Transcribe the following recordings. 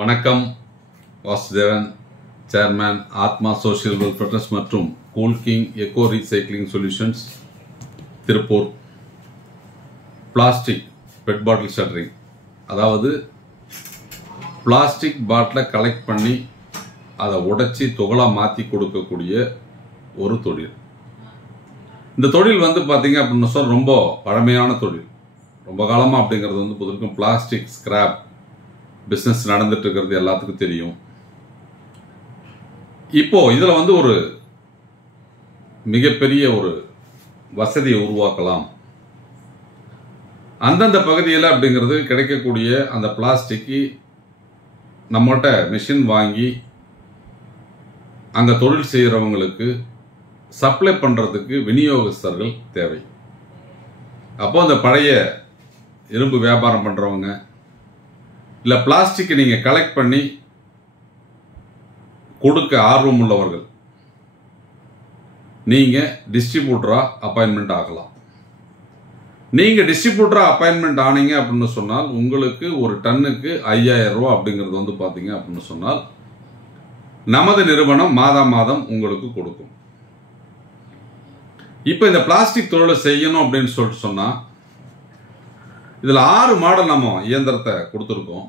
வணக்கம். வாசுதேவன், சேர்மேன், ஆத்மா social welfare trust மற்றும் cool king echo recycling solutions, Tiruppur. Plastic bed பாட்டில் shuttering, அதாவது பிளாஸ்டிக் பாட்டிலை கலெக்ட் பண்ணி அதை உடைச்சி துகளாக மாற்றி கொடுக்கக்கூடிய ஒரு தொழில். இந்த தொழில் பார்த்தீங்க அப்படின்னு சொன்னால் ரொம்ப பழமையான தொழில். ரொம்ப காலமாக அப்படிங்கிறது பொதுக்கும் பிளாஸ்டிக் ஸ்கிராப் பிஸ்னஸ் நடந்துட்டு இருக்கிறது எல்லாத்துக்கும் தெரியும். இப்போ இதில் ஒரு மிகப்பெரிய ஒரு வசதியை உருவாக்கலாம். அந்தந்த பகுதியில் அப்படிங்கிறது கிடைக்கக்கூடிய அந்த பிளாஸ்டிக்கு நம்மகிட்ட மிஷின் வாங்கி அங்கே தொழில் செய்கிறவங்களுக்கு சப்ளை பண்ணுறதுக்கு விநியோகஸ்தர்கள் தேவை. அப்போ அந்த பழைய இரும்பு வியாபாரம் பண்ணுறவங்க இல்லை பிளாஸ்டிக்கை நீங்கள் கலெக்ட் பண்ணி கொடுக்க ஆர்வம் உள்ளவர்கள் நீங்கள் டிஸ்ட்ரிபியூட்டராக அப்பாயின்மெண்ட் ஆகலாம். நீங்கள் டிஸ்ட்ரிபியூட்டராக அப்பாயின்மெண்ட் ஆனீங்க அப்படின்னு சொன்னால் உங்களுக்கு ஒரு டன்னுக்கு 5000 ரூபா அப்படிங்கிறது பார்த்தீங்க அப்படின்னு சொன்னால் நமது நிறுவனம் மாதம் உங்களுக்கு கொடுக்கும். இப்போ இந்த பிளாஸ்டிக் தொழிலை செய்யணும் அப்படின்னு சொல்லிட்டு சொன்னால் இதில் 6 மாடல் நம்ம இயந்திரத்தை கொடுத்துருக்கோம்.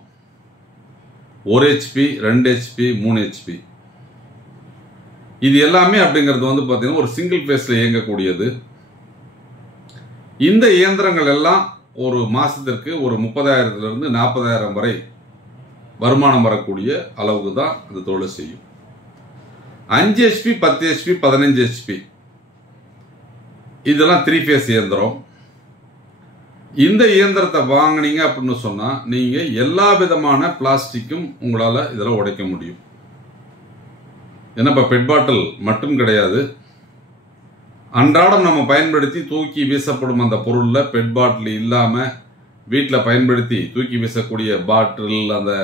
1 HP, 2 HP, 3 HP. இது எல்லாமே அப்படிங்கிறது பார்த்தீங்கன்னா ஒரு சிங்கிள் ஃபேஸில் இயங்கக்கூடியது. இந்த இயந்திரங்கள் எல்லாம் ஒரு மாதத்திற்கு ஒரு 30,000 40,000 வரை வருமானம் வரக்கூடிய அளவுக்கு தான் இந்த தொழிலை செய்யும். 5 HP, 10 HP, 15 HP இதெல்லாம் 3 ஃபேஸ் இயந்திரம். இந்த இயந்திரத்தை வாங்கினீங்க அப்படின்னு சொன்னால் நீங்கள் எல்லா விதமான பிளாஸ்டிக்கும் உங்களால் இதில் உடைக்க முடியும். ஏன்னா இப்போ பெட் பாட்டில் மட்டும் கிடையாது, அன்றாடம் நம்ம பயன்படுத்தி தூக்கி வீசப்படும் அந்த பொருளில் பெட் பாட்டில் இல்லாமல் வீட்டில் பயன்படுத்தி தூக்கி வீசக்கூடிய பாட்டில், அந்த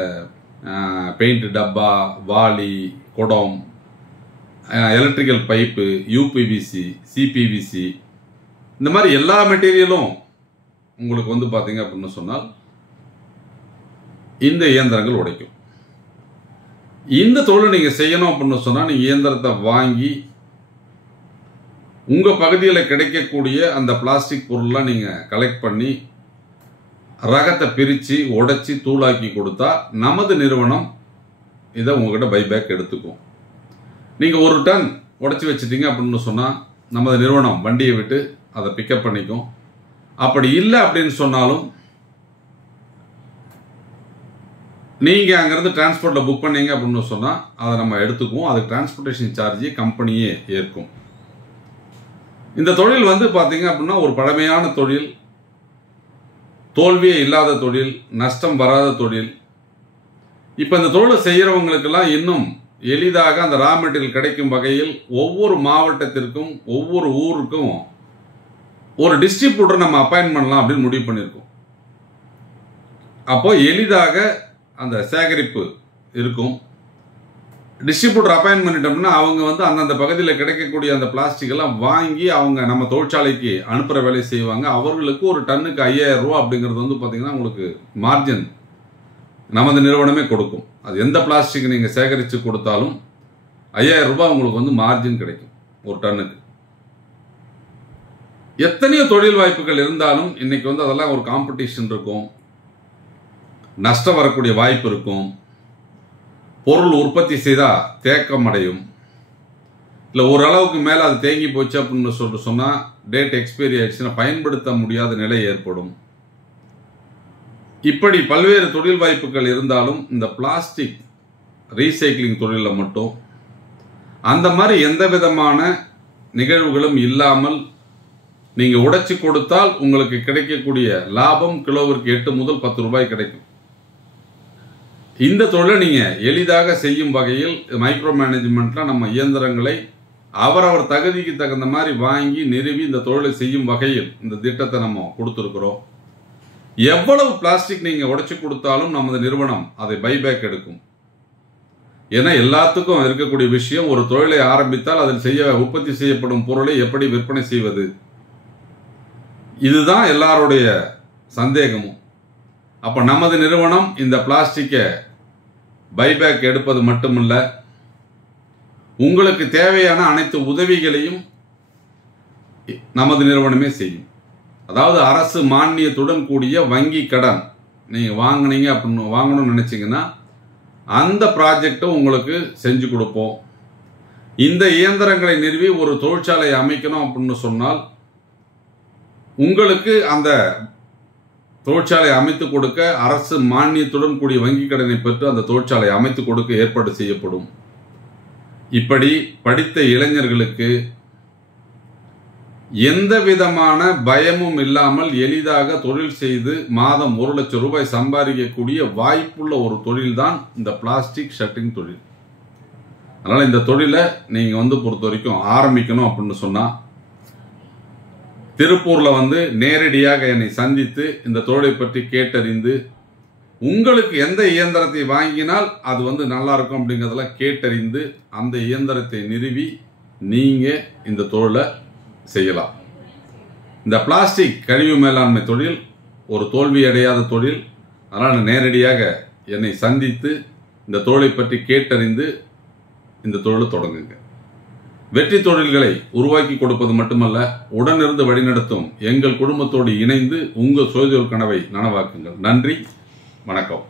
பெயிண்ட் டப்பா, வாளி, குடம், எலக்ட்ரிக்கல் பைப்பு, UPVC, CPVC, இந்த மாதிரி எல்லா மெட்டீரியலும் உங்களுக்கு பார்த்தீங்க அப்படின்னு சொன்னால் இந்த இயந்திரங்கள் உடைக்கும். இந்த தொழிலை நீங்கள் செய்யணும் அப்படின்னு சொன்னால் நீங்கள் இயந்திரத்தை வாங்கி உங்கள் பகுதியில் கிடைக்கக்கூடிய அந்த பிளாஸ்டிக் பொருள்லாம் நீங்கள் கலெக்ட் பண்ணி ரகத்தை பிரித்து உடைச்சி தூளாக்கி கொடுத்தா நமது நிறுவனம் இதை உங்ககிட்ட பைபேக் எடுத்துக்கும். நீங்கள் 1 டன் உடைச்சி வச்சிட்டீங்க அப்படின்னு சொன்னால் நமது நிறுவனம் வண்டியை விட்டு அதை பிக்கப் பண்ணிக்கும். அப்படி இல்லை அப்படின்னு சொன்னாலும் நீங்கள் அங்கேருந்து டிரான்ஸ்போர்ட்டில் புக் பண்ணீங்க அப்படின்னு சொன்னால் அதை நம்ம எடுத்துக்குவோம். அதுக்கு டிரான்ஸ்போர்ட்டேஷன் சார்ஜ் கம்பெனியே ஏற்கும். இந்த தொழில் பார்த்தீங்க அப்படின்னா ஒரு பழமையான தொழில், தோல்வியே இல்லாத தொழில், நஷ்டம் வராத தொழில். இப்போ இந்த தொழிலை செய்கிறவங்களுக்கெல்லாம் இன்னும் எளிதாக அந்த ரா மெட்டீரியல் கிடைக்கும் வகையில் ஒவ்வொரு மாவட்டத்திற்கும் ஒவ்வொரு ஊருக்கும் ஒரு டிஸ்ட்ரிபியூட்டர் நம்ம அப்பாயின்ட் பண்ணலாம் அப்படின்னு முடிவு பண்ணியிருக்கோம். அப்போ எளிதாக அந்த சேகரிப்பு இருக்கும். டிஸ்ட்ரிபியூட்டர் அப்பாயின்ட் பண்ணிட்டோம்னா அவங்க அந்தந்த பகுதியில் கிடைக்கக்கூடிய அந்த பிளாஸ்டிக் எல்லாம் வாங்கி அவங்க நம்ம தொழிற்சாலைக்கு அனுப்புகிற வேலையை செய்வாங்க. அவர்களுக்கு ஒரு டன்னுக்கு 5000 ரூபா அப்படிங்கிறது பார்த்தீங்கன்னா உங்களுக்கு மார்ஜின் நமது நிறுவனமே கொடுக்கும். அது எந்த பிளாஸ்டிக் நீங்கள் சேகரித்து கொடுத்தாலும் 5000 ரூபாய் உங்களுக்கு மார்ஜின் கிடைக்கும் ஒரு டன்னுக்கு. எத்தனையோ தொழில் வாய்ப்புகள் இருந்தாலும் இன்னைக்கு அதெல்லாம் ஒரு காம்படிஷன் இருக்கும், நஷ்டம் வரக்கூடிய வாய்ப்பு இருக்கும். பொருள் உற்பத்தி செய்தால் தேக்கம் அடையும், இல்லை ஓரளவுக்கு மேலே அது தேங்கி போச்சு அப்படின்னு சொல்லிட்டு சொன்னால் டேட் எக்ஸ்பைரி ஆயிடுச்சுன்னா பயன்படுத்த முடியாத நிலை ஏற்படும். இப்படி பல்வேறு தொழில் வாய்ப்புகள் இருந்தாலும் இந்த பிளாஸ்டிக் ரீசைக்ளிங் தொழிலில் மட்டும் அந்த மாதிரி எந்த விதமான நிகழ்வுகளும் இல்லாமல் நீங்கள் உடைச்சி கொடுத்தால் உங்களுக்கு கிடைக்கக்கூடிய லாபம் கிலோவிற்கு 8 முதல் 10 ரூபாய் கிடைக்கும். இந்த தொழிலை நீங்கள் எளிதாக செய்யும் வகையில் மைக்ரோ மேனேஜ்மெண்ட்டில் நம்ம இயந்திரங்களை அவரவர் தகுதிக்கு தகுந்த மாதிரி வாங்கி நிறுவி இந்த தொழிலை செய்யும் வகையில் இந்த திட்டத்தை நம்ம கொடுத்துருக்குறோம். எவ்வளவு பிளாஸ்டிக் நீங்கள் உடைச்சி கொடுத்தாலும் நமது நிறுவனம் அதை பைபேக் எடுக்கும். ஏன்னா எல்லாத்துக்கும் இருக்கக்கூடிய விஷயம், ஒரு தொழிலை ஆரம்பித்தால் அதில் உற்பத்தி செய்யப்படும் பொருளை எப்படி விற்பனை செய்வது, இதுதான் எல்லாருடைய சந்தேகமும். அப்போ நமது நிறுவனம் இந்த பிளாஸ்டிக்கை பைபேக் எடுப்பது மட்டுமல்ல, உங்களுக்கு தேவையான அனைத்து உதவிகளையும் நமது நிறுவனமே செய்யும். அதாவது அரசு மானியத்துடன் கூடிய வங்கி கடன் நீங்கள் வாங்கணும்னு நினைச்சீங்கன்னா அந்த ப்ராஜெக்டும் உங்களுக்கு செஞ்சு கொடுப்போம். இந்த இயந்திரங்களை நிறுவி ஒரு தொழிற்சாலை அமைக்கணும் அப்படின்னு சொன்னால் உங்களுக்கு அந்த தொழிற்சாலை அமைத்து கொடுக்க அரசு மானியத்துடன் கூடிய வங்கி கடனை பெற்று அந்த தொழிற்சாலை அமைத்து கொடுக்க ஏற்பாடு செய்யப்படும். இப்படி படித்த இளைஞர்களுக்கு எந்த விதமான பயமும் இல்லாமல் எளிதாக தொழில் செய்து மாதம் 1 லட்சம் ரூபாய் சம்பாதிக்கக்கூடிய வாய்ப்புள்ள ஒரு தொழில் தான் இந்த பிளாஸ்டிக் ஷட்டிங் தொழில். அதனால இந்த தொழிலை நீங்க பொறுத்த வரைக்கும் ஆரம்பிக்கணும் அப்படின்னு சொன்னா திருப்பூர்ல நேரடியாக என்னை சந்தித்து இந்த தொழிலை பற்றி கேட்டறிந்து உங்களுக்கு எந்த இயந்திரத்தை வாங்கினால் அது நல்லா இருக்கும் அப்படிங்கிறதெல்லாம் கேட்டறிந்து அந்த இயந்திரத்தை நிறுவி நீங்க இந்த தொழிலை செய்யலாம். இந்த பிளாஸ்டிக் கழிவு மேலாண்மை தொழில் ஒரு தோல்வி அடையாத தொழில். அதனால் நேரடியாக என்னை சந்தித்து இந்த தொழிலை பற்றி கேட்டறிந்து இந்த தொழிலை தொடங்குங்க. வெற்றி தொழில்களை உருவாக்கி கொடுப்பது மட்டுமல்ல, உடனிருந்து வழிநடத்தும் எங்கள் குடும்பத்தோடு இணைந்து உங்கள் சுயதொழில் கனவை நனவாக்குங்கள். நன்றி, வணக்கம்.